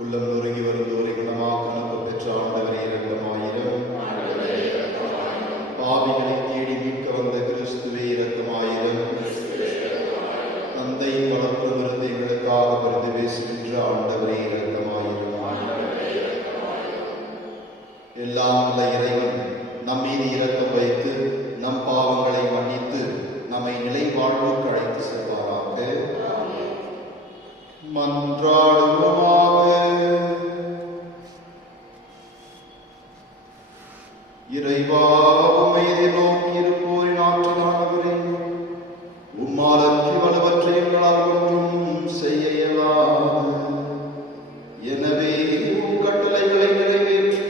உள்ளம் நொறுங்கி வருந்தோரை குணமாக அனுப்ப பெற்ற ஆண்டவரே இரக்கமாயிரம். பாவிகளை தேடி மீட்க வந்த கிறிஸ்துவே இரக்கமாயிரம். தந்தை வளர்ப்புறமிருந்து எங்களுக்காக பரிந்து பேசுகின்ற ஆண்டவரே இரக்கமாயிரம். எல்லாம் உள்ள இறைவன் நம் மீது இரக்கம் வைத்து நம் பாவங்களை மன்னித்து நம்மை நிலை வாழ்வுக்கு அழைத்து செல்வாராக. மன்றாடுவோமாக. இறைவா, உம்மை நோக்கி இருப்போரின் ஆற்றலானவரே, உம்மால் அன்றி வலுவற்ற எங்களால் ஒன்றும் செய்ய இயலாது. எனவே உம் கட்டளைகளை நிறைவேற்றி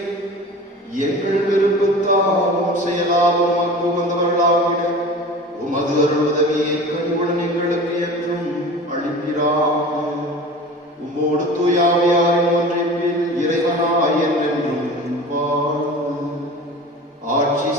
எங்கள் விருப்பத்தாலும் செயலாலும் உமக்கு வந்தவர்களாகிட உமது அருள் உதவியை கண்களுடன் எங்களுக்கு என்றும் அளிக்கிறார். உம்மோடு தூயாவியாரின் ஒன்றிப்பில் இறைவனாய் என்றென்றும் ஆட்சி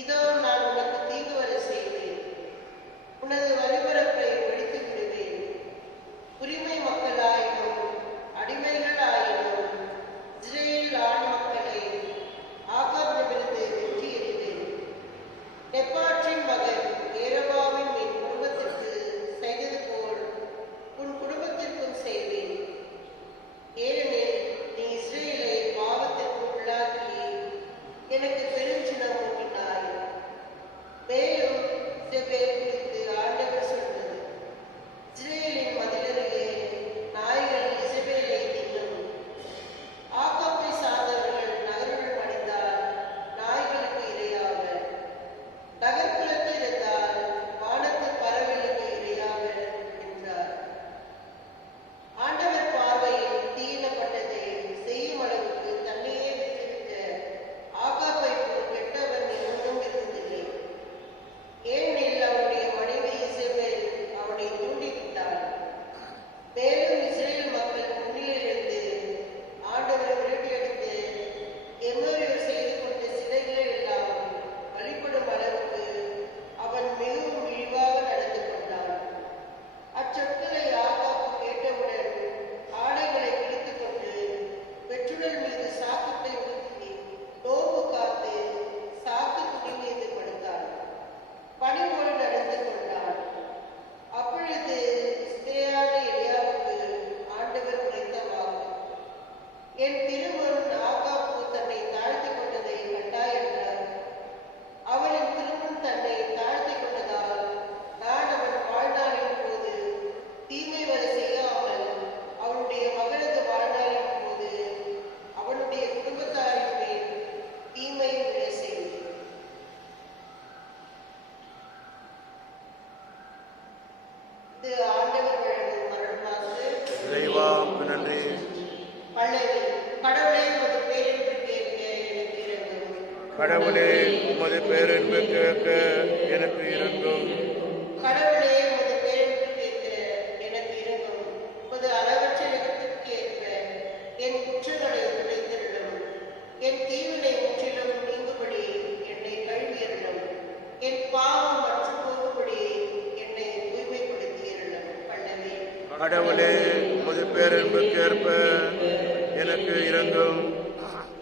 இதோ நான் உனக்கு தீங்கு வர செய்வேன், உனது வழிபரப்பை ஒழித்து விடுவேன். உரிமை மக்களாயினும் அடிமைகளாயினும் இஸ்ரேல் ஆண் மக்களை ஆகாபிடமிருந்து வெற்றி எறிவேன். நெப்பாற்றின் மகன் ஏரோபாமின் என் குடும்பத்திற்கு செய்தது போல் உன் குடும்பத்திற்கும் செய்வேன். ஏனெனில் நீ இஸ்ரேலை பாவத்திற்கு உள்ளாக்கி எனக்கு பெருஞ்சினம் ஊட்டினாய். மேலும் இசபேல் குறித்து ஆண்டவர் சொன்னது, இஸ்ரேலின் மதிலருகே நாய்கள் இசபேலை தின்னும். ஆகாப்பை சார்ந்தவர்கள் நகருள் அடைந்தால் நாய்களுக்கு இரையாவர், நகர்ப்புறத்தில் இருந்தால் வானத்து பறவைகளுக்கு இரையாவர் என்றார். ஆண்டவர் பார்வையில் தீயிடப்பட்டதை செய்யும் அளவுக்கு தன்னையே விட்டுவிட்ட ஆகாப்பை போல் கெட்டவன் எவனும் இருந்ததில்லை. ஏனெனில் அவனுடைய மனைவி இசபேல் அவனை தூண்டிவிட்டாள். மேலும் இஸ்ரேல் மக்கள் முன்னிலிருந்து ஆண்டவரை விரட்டியடித்து எம்மோரியர் செய்து கொண்ட சிலைகளை எல்லாம் வழிபடும் அளவுக்கு அவன் மிகவும் இழிவாக நடந்து கொண்டான். அச்சொற்களை ஆகாப்பு கேட்டவுடன் ஆடைகளை கிழித்துக் கொண்டு வெற்றுடல் மீது சாக்கத்தை ஊற்றி நோம்பு காத்து சாக்கு துணி மீது படுத்தான். பணிவோடு நடந்து கொண்டான். அப்பொழுது ஸ்திரீயான எலியாவுக்கு ஆண்டவர் உரைத்த வாக்கு, என் திருமகன் ஆகாப்பு தன்னை தாழ்த்தி கொண்டதை கண்டாய் என்றார். அவனின் திருமணம் தன்னை தாழ்த்தி கொண்டதால் நான் அவன் வாழ்நாளின் போது தீமை வர செய்யாமல் அவனுடைய மகளது வாழ்நாளின் போது அவனுடைய குடும்பத்தாரின் மேல் தீமை விழ செய்தேன். இது ஆண்டவர் வழங்கும் அருள்வாக்கு. இறைவா உமக்கு நன்றி. பல்லவி. கடவுளே உமது பேரென்று கேட்க எனக்கு இறங்கும். கடவுளே உமது பேரென்பு கேட்க எனக்கு இறங்கும். கடவுளே உமது பேரென்று கேட்க எனக்கு இறங்கும். உமது அளவற்ற நிகழ்ச்சிக்கு ஏற்ப என் குற்றங்களை துடைத்திருளும். என் தீவினை முற்றிலும் நீங்கும்படி என்னை கழுவியருளும். என் பாவம் மற்ற போகும்படி என்னை தூய்மைப்படுத்தியருளும். பல்லவி. கடவுளே உமது பேரென்பு கேட்ப எனக்கு இறங்கும்.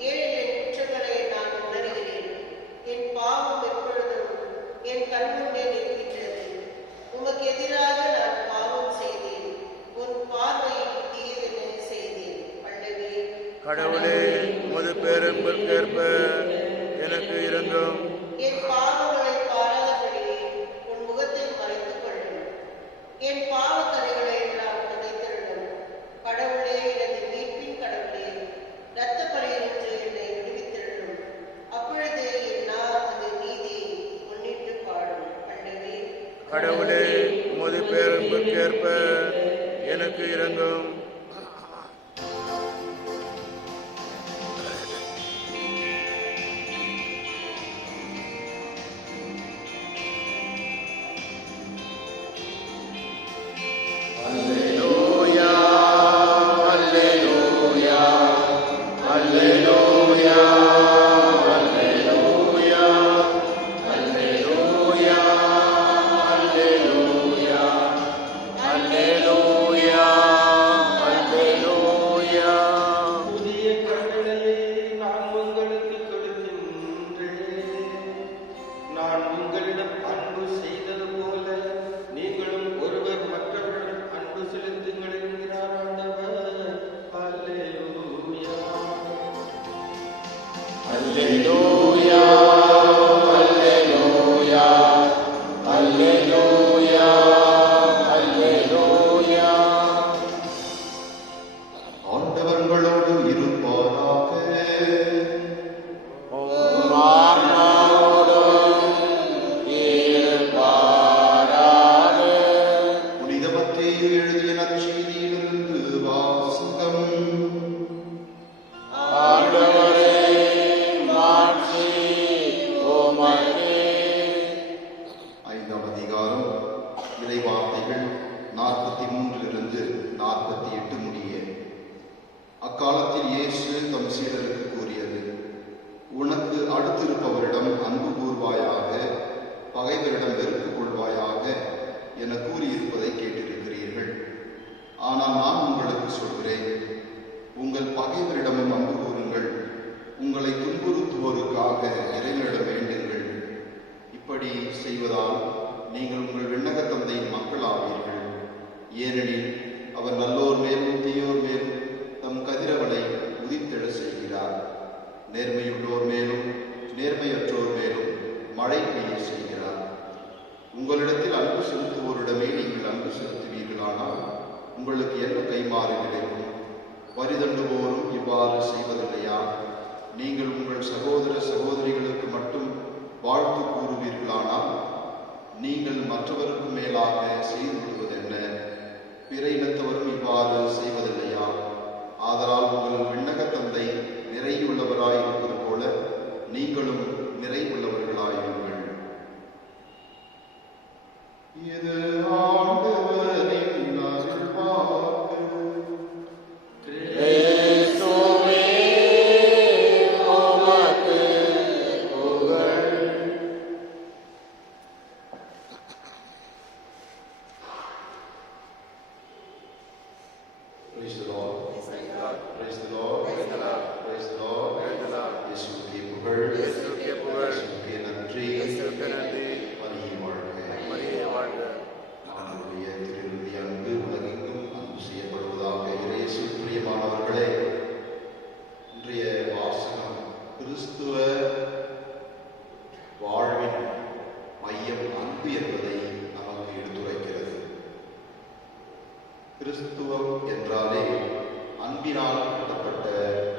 ஏனெனில் என் குற்றங்களை நான் உணர்கிறேன். என் பாவம் எப்பொழுதும் என் கண்முன்னே நிற்கின்றது. உமக்கு எதிராக நான் பாவம் செய்தேன். உன் பார்வையில் தீயதென செய்தேன். பல்லவி. கடவுளே உமது பேரென்பு கேட்ப எனக்கு இறங்கும். என் பாவங்களை பாராதபடி உன் முகத்தை மறைத்துக் கொள்ளும். என் பாவக்கரைகளை எல்லாம் துடைத்திருளும். கடவுளே, எனது மீட்பின் கடவுளே, இரத்த பலியினின்று என்னை விடுவித்திருளும். அப்பொழுது என் நாவு நீதி முன்னிட்டு பாடும். பல்லவி. கடவுளே உமது பேரென்பு கேட்ப எனக்கு இறங்கும். அல்லேலூயா அல்லேலூயா அல்லேலூயா அல்லேலூயா அல்லேலூயா அல்லேலூயா அல்லேலூயா அல்லேலூயா. புதிய கட்டளையை நான் உங்களுக்கு கொடுக்கின்றேன். நான் உங்களிடம் அன்பு செய்தது போல நீங்களும் ஒருவர் மற்றவரிடம் அன்பு செலுத்துங்கள் என்கிறார் ஆண்டவர். அல்லேலூயா. அல்லேலூயா அல்லேலூயா அல்லேலூயா அல்லேலூயா. ஆண்டவர் உங்களோடு இருப்பாராக. உம் ஆன்மாவோடும் இருப்பாராக. புனித மத்தேயு எழுதிய நற்செய்தியிலிருந்து வாசகம். ஆண்டவரே மாட்சி உமக்கே. 5ஆம் அதிகாரம் இறைவார்த்தைகள் 43 48 முடிய. அக்காலத்தில் இயேசு தம் சீடருக்கு கூறியது, உனக்கு அடுத்திருப்பவரிடம் அன்பு கூர்வாயாக, செய்வதால் நீங்கள் உங்கள் விண்ணக தந்தையின் மக்களாவீர்கள். ஏனெனில் அவர் நல்லோர் மேலும் தீயோர் மேலும் தம் கதிரவனை உதித்தெழ செய்கிறார். நேர்மையுள்ளோர் மேலும் நேர்மையற்றோர் மேலும் மழை பெய்ய செய்கிறார். உங்களிடத்தில் அன்பு செலுத்துவோரிடமே நீங்கள் அன்பு செலுத்துவீர்களானால் உங்களுக்கு என்ன கைமாறு கிடைக்கும்? வரிதண்டுவோரும் இவ்வாறு செய்வதில்லையா? நீங்கள் உங்கள் சகோதர சகோதரிகளுக்கு மட்டும் வாழ்த்து கூறுவீர்களானால் நீங்கள் மற்றவருக்கு மேலாக செய்து விடுவதென்ன? பிற இனத்தவரும் இவ்வாறு செய்வதில்லையா? ஆதலால் உங்கள் விண்ணக தந்தை நிறையுள்ளவராய் இருப்பது போல நீங்களும் நிறைவுள்ளவர்களாயிருங்கள். இது ஆண்டவரின் அருள்வாக்கு. கிறிஸ்துவே உமக்கு புகழ். Praise the Lord. Praise the Lord. Praise the Lord. இயேசுவுக்கே புகழ். இயேசுவுக்கே புகழ். இயேசுவுக்கே நன்றி. இயேசுவுக்கே நன்றி. மரியே வாழ்க. மரியே வாழ்க. ஆண்டவருடைய திருவிழி அன்பு உலகெங்கும் அன்பு செய்யப்படுவதாக. இயேசு பிரியமானவர்களே, இன்றைய வாசகம் கிறிஸ்துவ வாழ்வின் மையம் அன்பு என்பதை நமக்கு எடுத்துரைக்கிறது. கிறிஸ்துவம் என்றாலே அன்பினால் கட்டப்பட்ட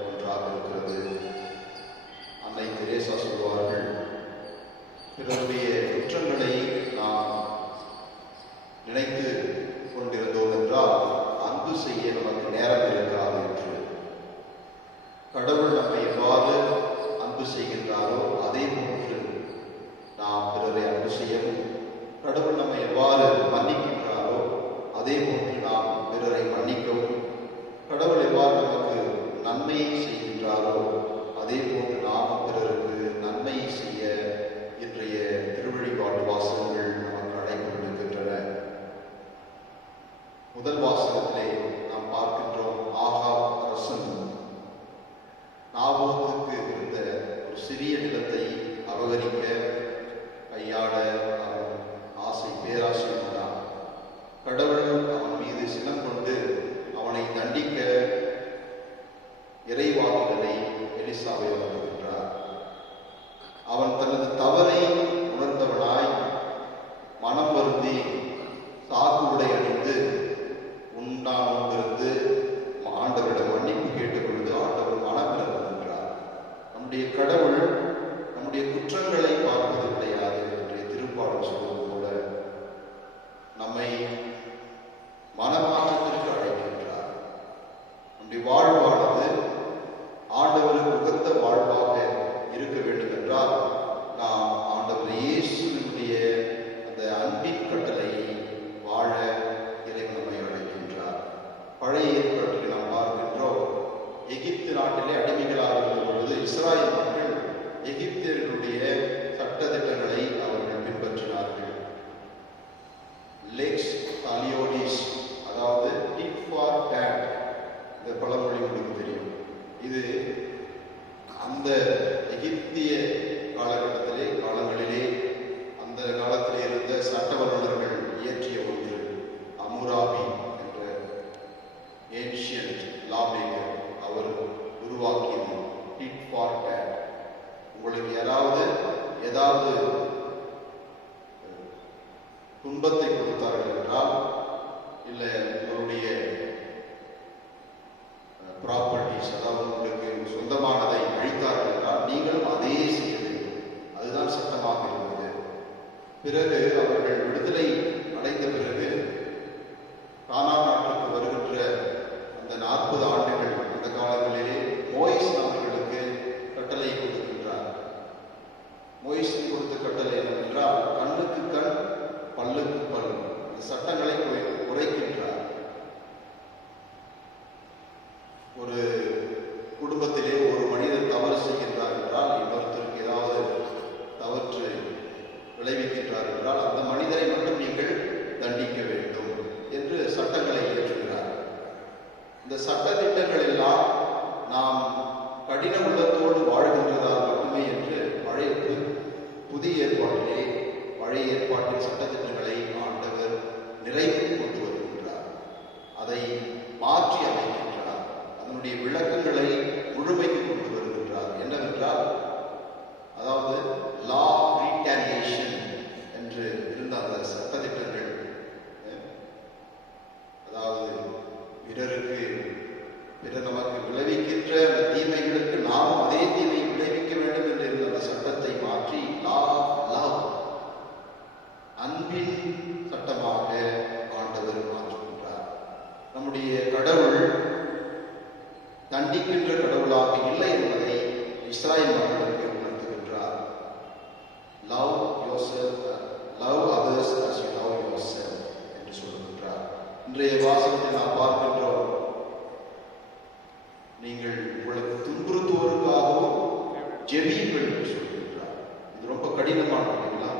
ஒன்றாக இருக்கிறது. அன்னை தெரேசா சொல்வார்கள், பிறருடைய குற்றங்களை நாம் நினைத்து கொண்டிருந்தோம் என்றால் அன்பு செய்ய நமக்கு நேரம் இருக்காது என்று. கடவுள் நம்மை எவ்வாறு அன்பு செய்கின்றாரோ அதே போன்று நாம் பிறரை அன்பு செய்யவும், கடவுள் நம்மை எவ்வாறு மன்னிக்கின்றாரோ அதே போன்று நாம் பிறரை மன்னிக்கவும், கடவுள் எவ்வாறு நமக்கு நன்மை செய்கின்றாரோ அதே போன்று நாம் பிறருக்கு நன்மை செய்ய இன்றைய திருவழிபாட்டு வாசகங்கள் நமக்கு அழைப்பு விடுக்கின்றன. முதல் வாசகத்திலே நாம் பார்க்கின்றோம், ஆகாப் அரசன் நாபோத்துக்கு இருந்த ஒரு சிறிய நிலத்தை அபகரிக்க கையாள அவன் பேராசை கொண்டான். கடவுள் அவன் மீது சினம் கொண்டு அவனை தண்டிக்க இறைவாக்குகளை எலிசாவை வழங்குகின்றார். அவன் தனது தவறை உணர்ந்தவனாய் மனம் வருந்தி சாக்கு உடை அணிந்து உண்டாமிருந்து ஆண்டவரிடம் மன்னிப்பு கேட்டுக்கொண்டு ஆண்டவர் மனம் இறங்குகின்றார். நம்முடைய கடவுள் நம்முடைய குற்றங்களை பார்ப்பது கிடையாது என்று திருப்பாடல் சொல்வது போல நம்மை மனமாற்றத்திற்கு அழைக்கின்றார். நம்முடைய வாழ்வானது ஆண்டவருக்கு உகந்த வாழ்வாக இருக்க வேண்டும் என்றால் நாம் ஆண்டவர் இயேசுவினுடைய அந்த அன்பின் கட்டளையை வாழ இறைவன் நம்மை அழைக்கின்றார். பழைய ஏற்பாட்டில் நாம் பார்க்கின்றோம், எகிப்து நாட்டிலே அடிமைகளாக இருந்த பொழுது இஸ்ராயேல் மக்கள் எகிப்தியர்களுடைய சட்ட திட்டங்களை அவர்கள் பின்பற்றினார்கள். லெக்ஸ் தாலியோனிஸ், அதாவது டிட் ஃபார் டேட், இந்த பழமொழி உங்களுக்கு தெரியும். இது அந்த எகிப்திய காலங்களிலே அந்த காலத்திலே இருந்த சட்ட வல்லுநர்கள் இயற்றிய ஒன்று. அமுராபி என்ற ஏன்ஷியன்ட் லாமேக்கர் அவர் உருவாக்கியது டிட் ஃபார் டேட். உங்களுக்கு ஏதாவது துன்பத்தை கொடுத்தார்கள் என்றால், இல்லை உங்களுடைய ப்ராப்பர்ட்டிஸ், அதாவது உங்களுக்கு சொந்தமானதை அழித்தார்கள் என்றால் நீங்களும் அதையே செய்ய வேண்டும். அதுதான் சட்டமாக இருந்தது. பிறகு அவர்கள் விடுதலை அடைந்த பிறகு கானான் நாட்டுக்கு வருகின்ற அந்த 40 ஆண்டுகள் அந்த காலங்களிலே மோயிஸ் அவர்களுக்கு கட்டளை கொடுக்கின்றார். மோயிஸ் கொடுத்த கட்டளை என்னவென்றால், கண்ணுக்கு கண் பல்லுக்கு பல், சட்டங்களை உரைக்கின்றார். ஒரு குடும்பத்திலே ஒரு மனிதர் தவறு செய்கின்றார் என்றால், இன்னொருத்தருக்கு ஏதாவது தவற்று விளைவிக்கின்றார் என்றால் அந்த மனிதரை மட்டும் நீங்கள் தண்டிக்க வேண்டும் என்று சட்டங்களை இயற்றுகிறார். இந்த சட்ட திட்டங்கள் எல்லாம் நாம் கடின உள்ளத்தோடு வாழ்கின்றதால் மட்டுமே என்று பழைய புதிய ஏற்பாட்டிலே பழைய ஏற்பாட்டின் சட்டத்திட்டங்களை ஆண்டவர் நிறைவுக்கு கொண்டு வருகின்றார். அதை மாற்றி அமைக்கின்றார். அதனுடைய விளக்கங்களை முழுமைக்கு கொண்டு வருகின்றார். என்னவென்றால், அதாவது லா ஆஃப் ரீடாலியேஷன் என்று இருந்த அந்த சட்டத்திட்டங்கள், அதாவது பிறர் நமக்கு விளைவிக்கின்ற அந்த தீமைகளுக்கு நாம் அதே தீமை விளைவிக்க வேண்டும் என்று இருந்த அந்த சட்டத்தை மாற்றி லா ஆஃப் லவ், அன்பின் சட்டமாக ஆண்டவர் மாற்றுகின்றார். நம்முடைய கடவுள் தண்டிக்கின்ற கடவுளாக இல்லை என்பதை இஸ்ராயேல் மக்களுக்கு உணர்த்துகின்றார். Love yourself, love others as you love yourself என்று சொல்லுகின்றார். இன்றைய வாசகத்தில் நாம் பார்க்கின்றோம், நீங்கள் உங்களுக்கு துன்புறுத்துவோருக்காகவும் ஜெபியுங்கள் என்று சொல்கின்றார். இது ரொம்ப கடினமானது இல்லைங்களா?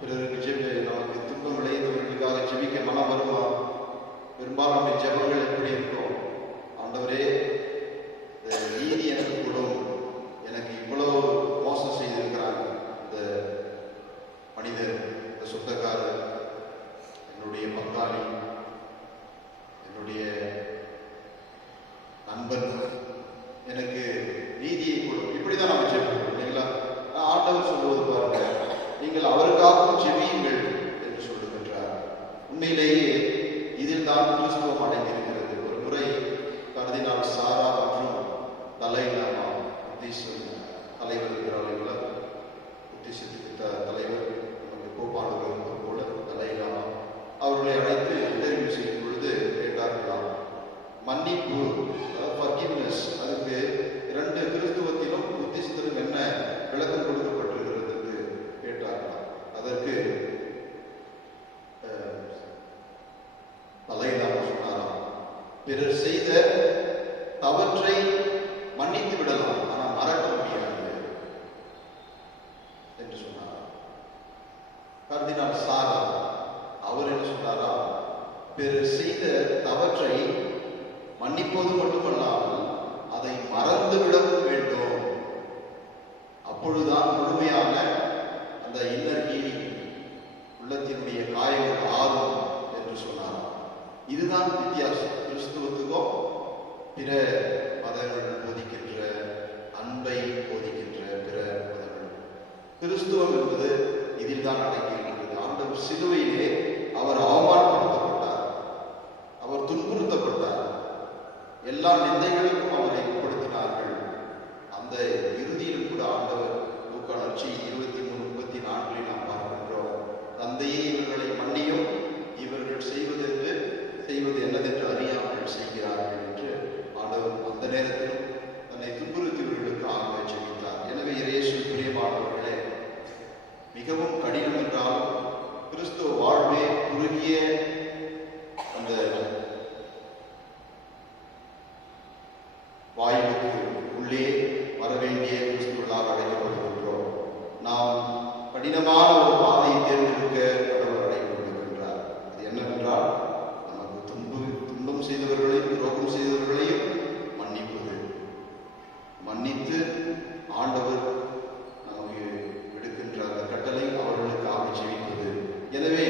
பிறருக்கு நமக்கு துன்பம் விளைந்தவர்களுக்காக ஜெபிக்க மனம் வருமா? பெரும்பாலும் நம்முடைய ஜெபங்கள் எப்படி இருக்கும்? ஆண்டவரே, நீதி எனக்கு கூடும், எனக்கு இவ்வளவு மோசம் செய்திருக்கிறாங்க இந்த மனிதர், இந்த சொந்தக்காரர், என்னுடைய பங்காளி, என்னுடைய நண்பன், எனக்கு நீதியை கொடும். இப்படிதான் நம்ம ஜெபிக்கிறோம் இல்லைங்களா? ஆண்டவர் சொல்லுவது பாருங்க, நீங்கள் அவருக்காகவும் ஜெபியுங்கள் என்று சொல்லுகின்றார். உண்மையிலேயே இதில் தான் கிறிஸ்துவம் அடங்கியிருக்கிறது. ஒரு முறை கர்தினால் சாரா மற்றும் தலை லாமா தலைவர் இருக்கிறார்கள், புத்திசத்துக்கு தலைவர், நமக்கு கோப்பாளர்கள் போல தலை லாமா, அவர்களை அழைத்து இன்டர்வியூ செய்யும் பொழுது கேட்டார்களாம், மன்னிப்பு, அதாவது ஃபர்கிவ்னஸ், அதுக்கு இரண்டு கிறிஸ்துவத்திலும் புத்திசத்திலும் என்ன விளக்கம் கொடுக்கப்பட்டிருக்கிறது என்று கேட்டார்களாம். அதற்கு தலையிலாம சொன்னாராம், பிறர் செய்த தவற்றை மன்னித்து விடலாம், ஆனால் மறக்க முடியாது என்று சொன்னார். கர்தினால் சாரா அவர் என்ன சொன்னாரா, பிறர் செய்த தவற்றை மன்னிப்பது மட்டுமல்லாமல் அதை மறந்துவிடவும் வேண்டும், அப்பொழுதுதான் முழுமையான அந்த இன்னர் ஹீலிங், உள்ளத்தினுடைய காயங்கள் ஆறும் என்று சொன்னார். இதுதான் வித்தியாசம் கிறிஸ்துவத்துக்கும் பிற மதங்கள் போதிக்கின்ற அன்பை போதிக்கின்ற பிற மதங்கள். கிறிஸ்துவம் என்பது இதில் தான் அடங்கியிருக்கிறது. ஆண்டவர் சிலுவையிலே அவர் அவமானப்படுத்தப்பட்டார், அவர் துன்புறுத்தப்பட்டார், எல்லா நிந்தைகளுக்கும் அவரை உட்படுத்தினார்கள். அந்த இறுதியிலும் கூட ஆண்டவர் லூக்கா நற்செய்தி 23:34 நாம் பார்க்கின்றோம், தந்தையே இவர்களை மன்னியும், இவர்கள் செய்வது என்னதென்று அறியாமல் செய்கிறார்கள் என்று ஆண்டவர் அந்த நேரத்திலும் தன்னை துன்புறுத்தியவர்களுக்கு ஆக ஜெபித்தார். எனவே இயேசுவில் பிரியமானவர்களே, மிகவும் கடினம் என்றாலும் கிறிஸ்துவ வாழ்வே குறுகிய அந்த வாயுவுக்கு உள்ளே வரவேண்டிய கிறிஸ்துவர்களாக அழைக்கப்படுகின்றோம். நாம் கடினமான ஒரு பாதையை தேர்ந்தெடுக்க கடவுள் அழைக்கப்படுகின்றார். அது என்னவென்றால், நமக்கு துன்பம் செய்தவர்களையும் துரோகம் செய்தவர்களையும் மன்னித்து ஆண்டவர் நமக்கு எடுக்கின்ற அந்த கட்டளை அவர்களுக்காக ஜெபிப்பது. எனவே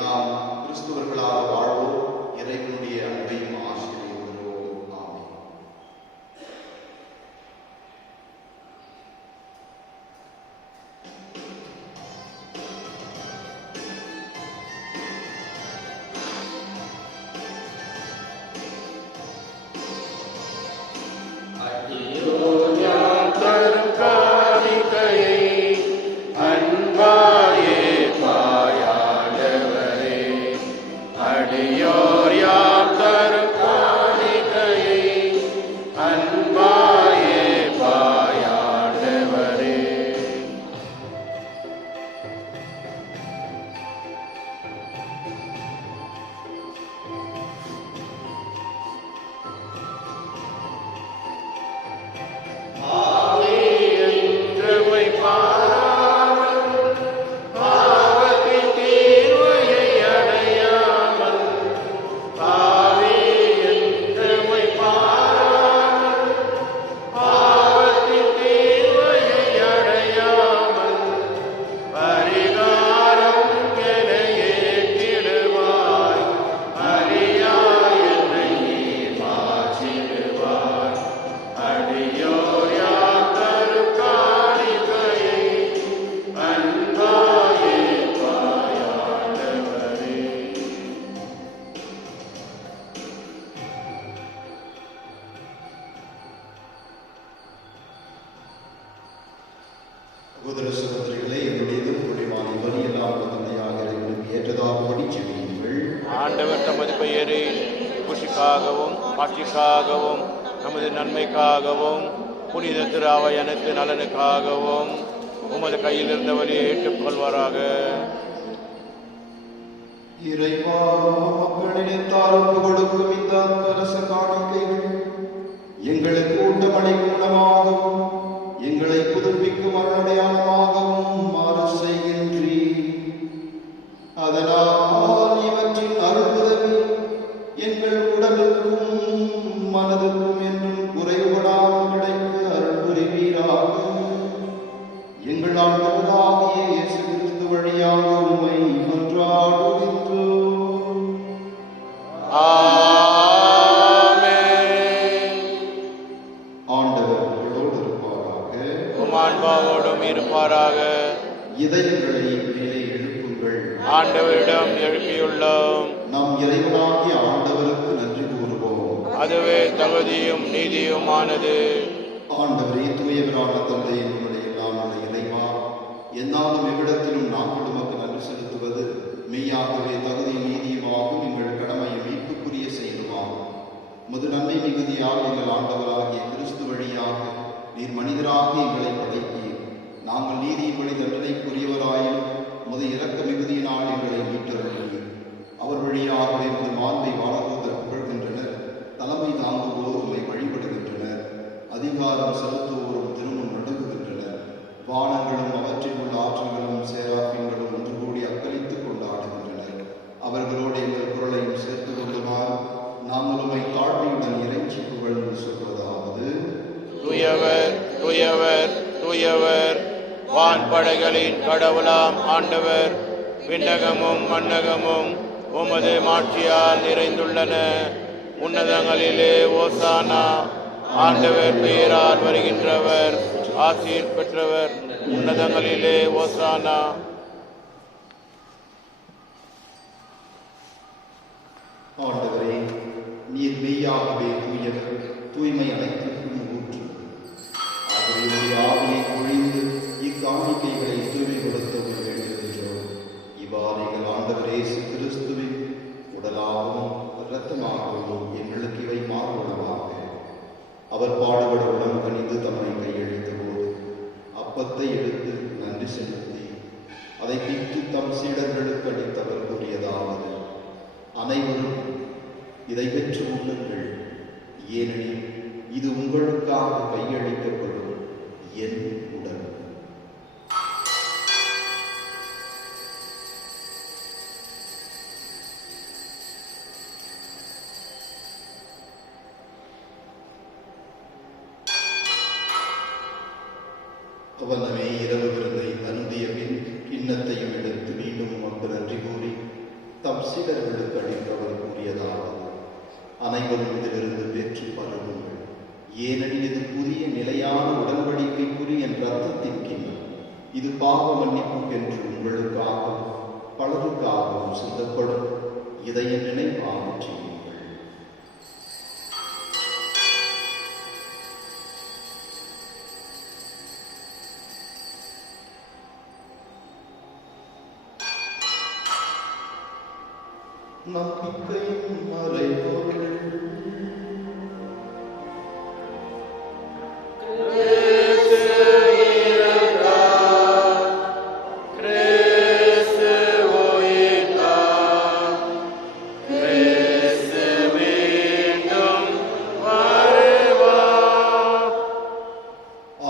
நாம் கிறிஸ்துவர்களாக வாழ்வோம், இறைவனுடைய அன்பையும் ஆசிரியையும் பெறுவோம். ஆமென். மீட்புக்காகவும் ஆட்சிக்காகவும் நமது நன்மைக்காகவும் புனித திரு அவை அனைத்து நலனுக்காகவும் உமது கையில் இருந்தவரை ஏற்றுக்கொள்வாராக. இறைவா, மக்களிடத்தால் ஒப்பு கொடுக்கும் இந்த அரச காணிக்கைகள் எங்களுக்கு ஊட்டமளிக்கும் உணவாகவும் எங்களை புதுப்பிக்கும் அருளடையாளமாகவும் மாற செய்கின்றீர். அதனால் இவற்றின் அருள்புதவி எங்கள் உடலுக்கும் மனதுக்கும் என்றும் குறைவுபடாமல் கிடைக்க அருள் புரிவீராக. எங்கள் ஆண்டவராகிய இயேசு கிறிஸ்து வழியாக உம்மை மன்றாடுகின்றோம். ஆமென். ஆண்டவர் உங்களோடு இருப்பாராக. உம் ஆன்மாவோடும் இருப்பாராக. இதயங்களை மேலே எழுப்புங்கள். ஆண்டவரிடம் எழுப்பியுள்ளோம். நம் இறைவனாகிய ஆண்டவருக்கு நன்றி கூறுவோம். அதுவே தகுதியும் நீதியுமானது. ஆண்டவரே, தூயவரான தந்தை, நம்முடைய எல்லாம் உள்ள இறைவா, எந்நாளும் எவ்விடத்திலும் நாங்கள் உமக்கு நன்றி செலுத்துவது மெய்யாகவே தகுதியும் நீதியுமாகும். எங்கள் கடமையை மீட்புக்குரிய செயலுமாகும். முது நன்மை மிகுதியால் எங்கள் ஆண்டவராகிய கிறிஸ்து வழியாக நீர் மனிதராக எங்களை படைத்தீர். நாங்கள் நீதியின் வழி தண்டனைக்குரியவராயினும் முது இரக்க மிகுதியினால் எங்களை மீட்டருளீர். அவர் வழியாகவே முது மாண்பை வாழகோதர் புகழ்கின்றனர். தலைமை தாங்குவோர் உம்மை வழிபடுகின்றனர். அதிகாரம் செலுத்துவோரும் திருமுன் நடுங்குகின்றனர். வானங்களும் அவற்றில் உள்ள ஆற்றல்களும் சேராபீன்களும் ஒன்று கூடி அக்களித்துக் கொண்டாடுகின்றனர். அவர்களோடு எங்கள் குரலையும் சேர்த்துக் கொள்ளுமாறு நாங்கள் உம்மை தாழ்மையுடன் இறைஞ்சி புகழ்ந்து சொல்வதாவது: தூயவர் தூயவர் தூயவர், வான்படைகளின் கடவுளாம் ஆண்டவர். விண்ணகமும் மண்ணகமும் உமது மாட்சியால் நிறைந்துள்ளன. உன்னதங்களிலே ஓசானா. ஆண்டவர் பெயரால் வருகின்றவர் ஆசீர் பெற்றவர். உன்னதங்களிலே ஓசானா. ஆண்டவரே, நீர் மெய்யாகவே தூயவர், தூய்மை அனைத்திற்கும் ஊற்று. ஆகவே உடைய ஆவியை பொழிந்து இக்காணிக்கைகளை தூய்மைப்படுத்த வேண்டுகின்றோம். இவ்வாறு எங்கள் ஆண்டவர் இயேசு கிறிஸ்துவின் உடலாகவும் இரத்தமாகவும் எங்களுக்கு இவை மாறுவனவாக. அவர் பாடுபட உடம்பு கணிந்து தம்மை கையளித்த போது அப்பத்தை எடுத்து நன்றி செலுத்தி அதை பிட்டு தம் சீடர்களுக்கு அளித்தவர் கூறியதாவது: அனைவரும் இதை பெற்று உண்ணுங்கள், ஏனெனில் இது உங்களுக்காக கையளிக்கப்படும் என் உடல். அவனமே இரவு விருந்தை அருந்திய பின் கிண்ணத்தையும் எடுத்து மீண்டும் உமக்கு நன்றி கூறி தம் சீடர்களுக்கு அளித்தவர் கூறியதாவது: அனைவரும் இதிலிருந்து பெற்று பருகுங்கள், ஏனெனில் இது புதிய நிலையான உடன்படிக்கைக்குரிய என் இரத்தத்தின் கிண்ணம். இது பாவ மன்னிப்புக்கென்று உங்களுக்காகவும் பலருக்காகவும் சிந்தப்படும். இதை என் நினைவாகச் செய்யுங்கள். நம்பிக்கையின் மறைபொருள்.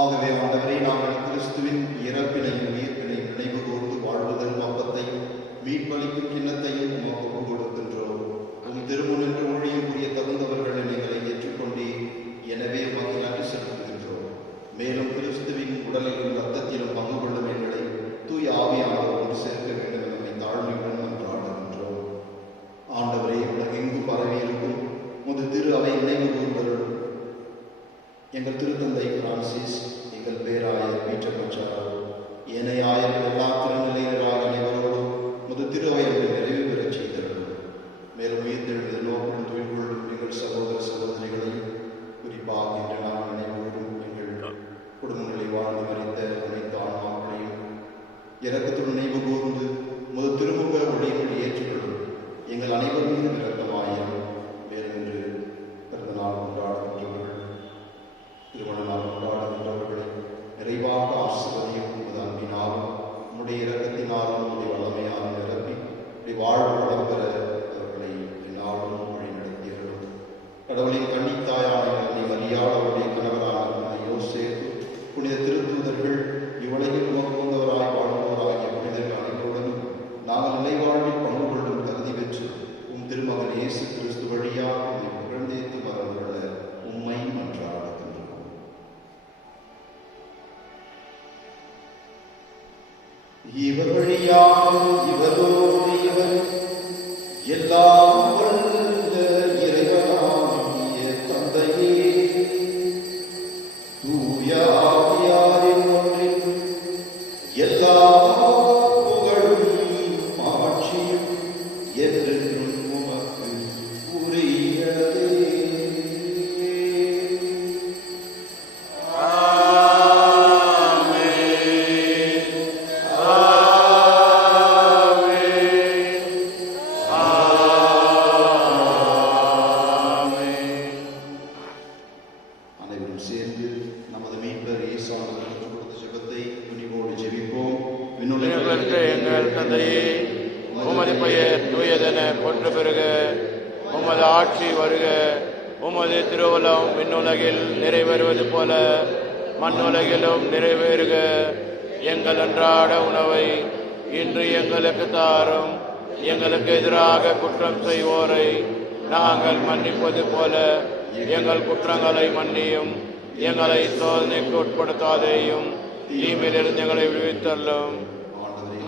ஆகவே ஆண்டவரே, நாங்கள் கிறிஸ்துவின் இறப்பினையும் உயிர்ப்பினையும் நினைவு கூர்ந்து வாழ்வதன் அப்பத்தையும் மீட்பளிக்கும் கிண்ணத்தையும் உமக்கு ஒப்புக் கொடுக்கின்றோம். உம் திருமுனின்று ஊழியம் புரிய தகுந்தவர்கள் எங்களை ஏற்றுக்கொண்டீர். எனவே உமக்கு நன்றி செலுத்துகின்றோம். மேலும் கிறிஸ்துவின் உடலிலும் இரத்தத்திலும் பங்கு கொள்ளும் எங்களை தூய் ஆவியானவர் ஒன்று சேர்க்க வேண்டும் என நம்மை தாழ்மையுடன் மன்றாடுகின்றோம். ஆண்டவரே, உலகெங்கும் பரவி இருக்கும் முது திரு அவை நினைவு கூர்ந்தருளும். எங்கள் திருத்தந்தை பிரான்சிஸ், எங்கள் பேராயர் பீட்டர் மச்சார், ஏனைய ஆயர்கள் எல்லா திருநிலையராக அனைவரோடும் முது திருவயங்கள் நிறைவு பெறச் செய்தருளும். மேலும் உயிர்த்தெழுந்த நோக்குடன் தொழில் கொள்ளும் எங்கள் சகோதர சகோதரிகளையும், குறிப்பாக இன்று நாம் நினைவுகூரும் எங்கள் குடும்பங்களை வாழ்ந்து மறித்த அனைத்து ஆன்மாக்களையும் இரக்கத்துடன் நினைவு கூர்ந்து முது திருமுக ஒளியினுடைய ஏற்றுக்கொள்ளும். எங்கள் அனைவர் மீதும் இரக்கமாயிரும். மேலும் இன்று நிறைவாக ஆசீர்வதியும் உமது அன்பினாலும் உம்முடைய இரக்கத்தினாலும் உம்முடைய வல்லமையாலும் நிரப்பி உடைய வாழ்வு வளம் பெற அவர்களை என்னாலும் வழி நடத்தியவர்கள். கடவுளின் கன்னித்தாயான கன்னி மரியாள் அவருடைய கணவரான யோசேப்பு புனித திருத்தூதர்கள் இவ்வுலகில் உமக்கு வந்தவராய் வாழ்ந்தவராகிய புனிதர்கள் அனைவருடனும் நாங்கள் நிலைவாழ்வில் பங்கு கொள்ளும் தகுதி பெற்று உம் திருமகன் இயேசு கிறிஸ்து வழியாக உம்மை புகழ்ந்தேத்து வரவுள்ள உம்மை மன்றாடுகின்றோம். இவர் வழியாக இவரோடு இவர் எல்லாம் வல்ல இறைவனாகிய தந்தையே, தூய ஆவியாரின் ஒன்றில் எல்லா புகழும் மாட்சியும் என்றென்றும் உமக்கு உரியதே. அனைவரும் சேர்ந்து நமது மீட்பர் இயேசுவுக்கு கற்றுக் கொடுத்த ஜெபத்தை துணிவோடு ஜெபிப்போம். விண்ணுலகிலிருக்கிற எங்கள் தந்தையே, உமது பெயர் தூயதென போற்ற பெறுக. உமது ஆட்சி வருக. உமது திருவுளம் விண்ணுலகில் நிறைவேறுவது போல மண்ணுலகிலும் நிறைவேறுக. எங்கள் அன்றாட உணவை இன்று எங்களுக்கு தாரும். எங்களுக்கு எதிராக குற்றம் செய்வோரை நாங்கள் மன்னிப்பது போல எங்கள் குற்றங்களை மன்னியும். எங்களை சோதனைக்கு உட்படுத்தாதேயும், தீமையிலிருந்து எங்களை விடுவித்தள்ளும். ஆண்டவரே,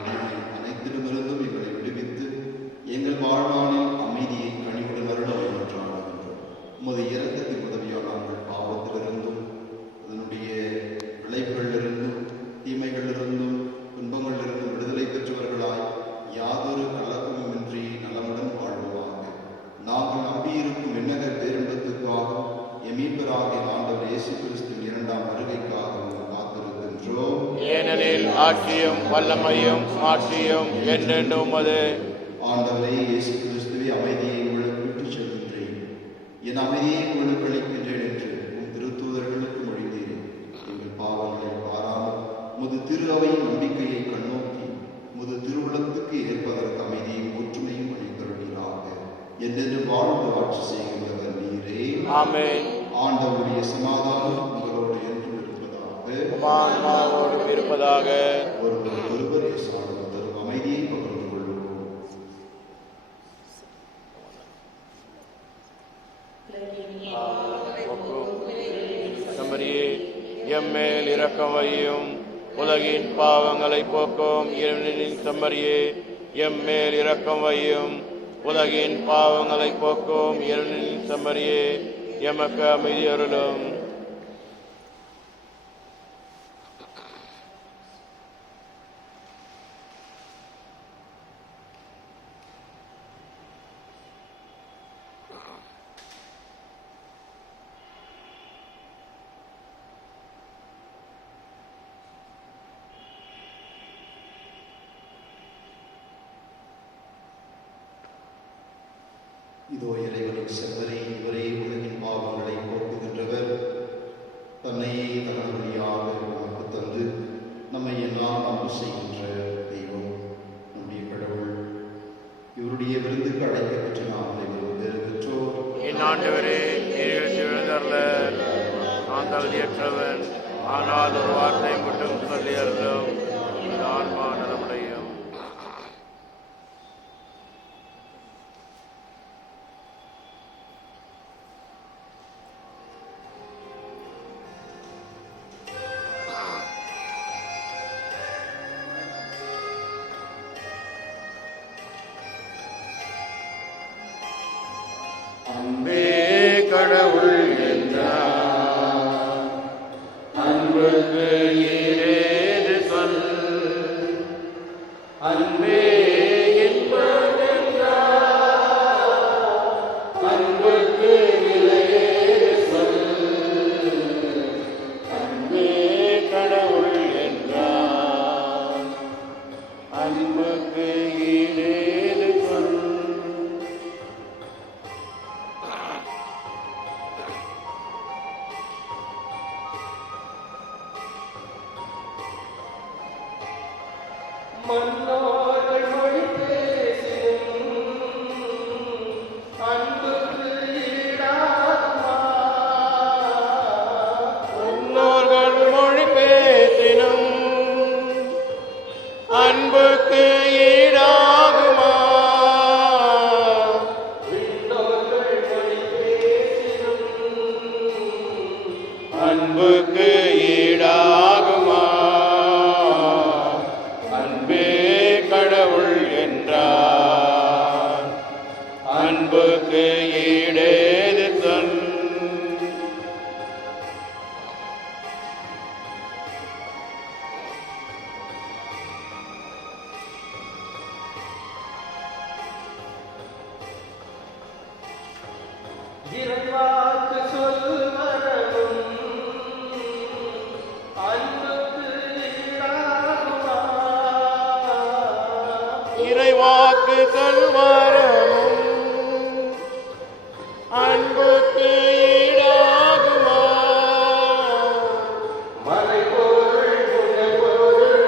அனைத்திலுமிருந்தும் எங்களை விடுவித்து எங்கள் வாழ்நாளில் அமைதியை கனிவுடன் அருள வேண்டுகின்றோம். உமது இரக்கத்தின் உதவியால் நாங்கள் பாவத்திலிருந்தும் அதனுடைய விளைவுகளிலிருந்தும் தீமைகளிலிருந்தும் துன்பங்களிலிருந்தும் விடுதலை பெற்றவர்களாய் யாதொரு கலக்கமுமின்றி நலமுடன் வாழ்வோமாக. நாங்கள் நம்பியிருக்கும் விண்ணக பேரின்பத்துக்காக மீட்பராகிய ஆண்டவர் இயேசு கிறிஸ்துவின் இரண்டாம் வருகைக்காகவும் காத்திருக்கின்றோம். ஏனெனில் ஆட்சியும் வல்லமையும் மாட்சியும் என்றென்றும் உமது. ஆண்டவரே இயேசு கிறிஸ்துவே, அமைதியை உங்களுக்கு விட்டுச் செல்கின்றேன், என் அமைதியை உங்களுக்கு அளிக்கின்றேன் என்று உம் திருத்தூதர்களுக்கு மொழிந்தீரேன். எங்கள் பாவங்களை பாராமல் முது திரு அவையின் நம்பிக்கையை கண்ணோக்கி முது திருவுளத்துக்கு ஏற்பதற்கு அமைதியும் ஒற்றுமையும் அளித்தருளீராக. என்றென்று வாழ்ந்து ஆட்சி செய்கின்றவர் நீரே. ஆமென். ஆண்டவருடைய சமாதானம் உங்களோடு என்றும் இருப்பதாக. ஆன்மாவோடும் இருப்பதாக. ஒருவர் ஒருவர் இயேசுவோடு தரும் அமைதியை பகிர்ந்து கொள்வோம். செம்மறியே, எம்மேல் இரக்கம் வையும். உலகின் பாவங்களை போக்கும் இறைவனின் செம்மறியே, எம்மேல் இரக்கம் வையும். உலகின் பாவங்களை போக்கும் இறைவனின் செம்மறியே, எமக்கு அமைதி அருளும். இதோ இறைவனின் செம்மறி, இவரே உலகின் பாவங்களை போக்குகின்றவர். தன்னையே தனது வழியாக நமக்கு தந்து நம்மை எல்லாம் அன்பு செய்கின்ற தெய்வம் நம்முடைய கடவுள். இவருடைய விருந்துக்கு அழைக்கப்பட்டு நாம் அனைவரும் பேறு பெற்றோர். என் ஆண்டவரே, நீரிழித்து விழுந்தருள நான் தகுதியற்றவன். ஆனால் ஒரு வார்த்தை மட்டும் சொல்லி அருளும், என் ஆன்மா நலமடையும். அன்பே கடவுள் என்றார், அன்புக்கு ஈடேது சொல். அன்பே இன்பம் என்றார், அன்புக்கு இலையேது சொல். அன்பே கடவுள் என்றார், அன்புக்கு ஈடேது சொல். இறைவாக்கு கல்வரமும் அன்புக்கு ஈடாகுமா? மறைபொருள் புனைபொருள்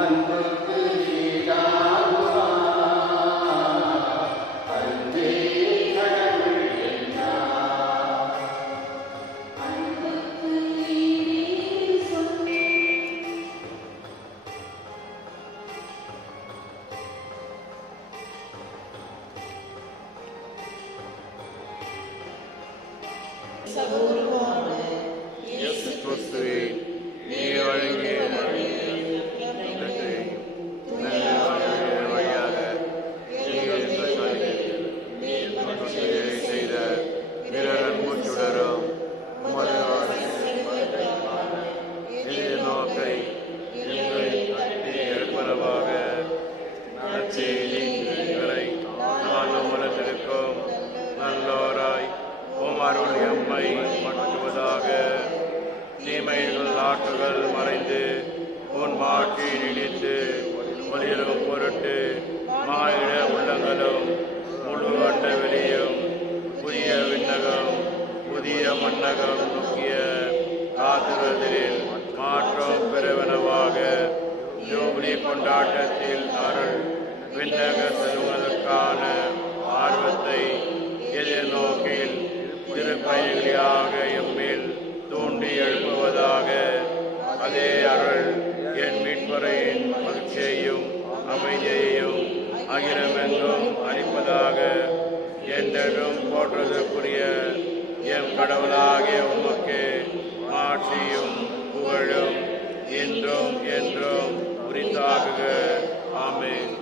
அன்புக்கு ஈடாகுமா? அன்பே கடவுள் என்றார். இயேசு கிறிஸ்துவே, நீர் வழங்கிய வழியாக செய்த பிறர் அன்பு சுடரும் உமது நோக்கை ஏற்பரவாக நற்செய்திகளை நானும் வளர்த்திருக்கும் நல்லோராய் உமருள் எம்மை மட்டுவதாக. தீமைகள் ஆற்றுகள் மறைந்து உன் மாற்றி நினைத்து ஒளிரும் பொருட்டு மாயிட உள்ளங்களும் முழு அண்ட வெளியும் புதிய விண்ணகம் புதிய மன்னகம் நோக்கிய காத்துவதில் மாற்றம் பெறுவனவாக. ஜூபிலி கொண்டாட்டத்தில் அருள் விண்ணக செல்வதற்கான ஆர்வத்தை எதிர்நோக்கில் திருப்பயணிகளாக எம்மில் தூண்டி எழுப்புவதாக. அதே அருள் என் மீட்பரையின் மகிழ்ச்சியையும் அமைதியையும் அகிலமெங்கும் அளிப்பதாக. என்றும் போற்றுவதற்குரிய எம் கடவுளாகிய உமக்கு மாட்சியும் புகழும் என்றும் என்றும் உரித்தாகுக. ஆமென்.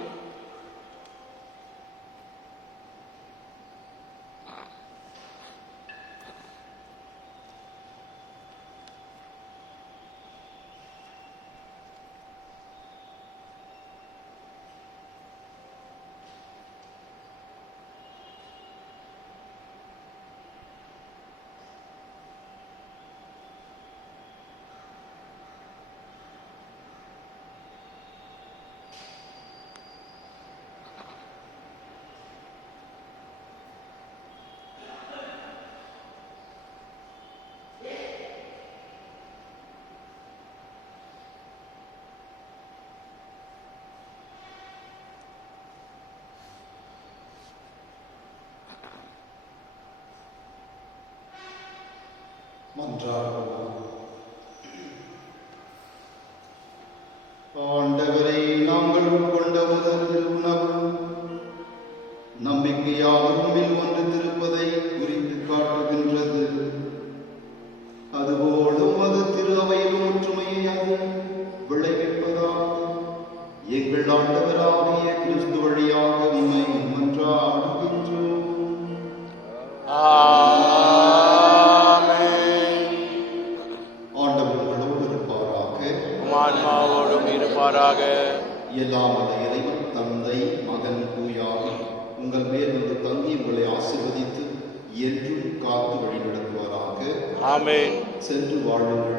மன்றாடுவோம். ஆண்டவரை, நாங்கள் கொண்ட முதல் உணவு நம்பிக்கையாக உம்மில் ஒன்றித்திருப்பதை குறித்து காட்டுகின்றது. அதுபோலும் அது திரு அவையில் ஒற்றுமையை அது விளைவிப்பதாக எங்கள் ஆண்டவராகிய கிறிஸ்து வழியாக உம்மை மன்றாடுகின்றோம். ஆன்மாவோடும் இருப்பாராக. எல்லாம் வல்ல இறைவன் தந்தை மகன் தூயாவி உங்கள் மேல் வந்து தங்கி உங்களை ஆசீர்வதித்து என்றும் காத்து வழி நடத்துவாராக. ஆமென். சென்று வாழுங்கள்.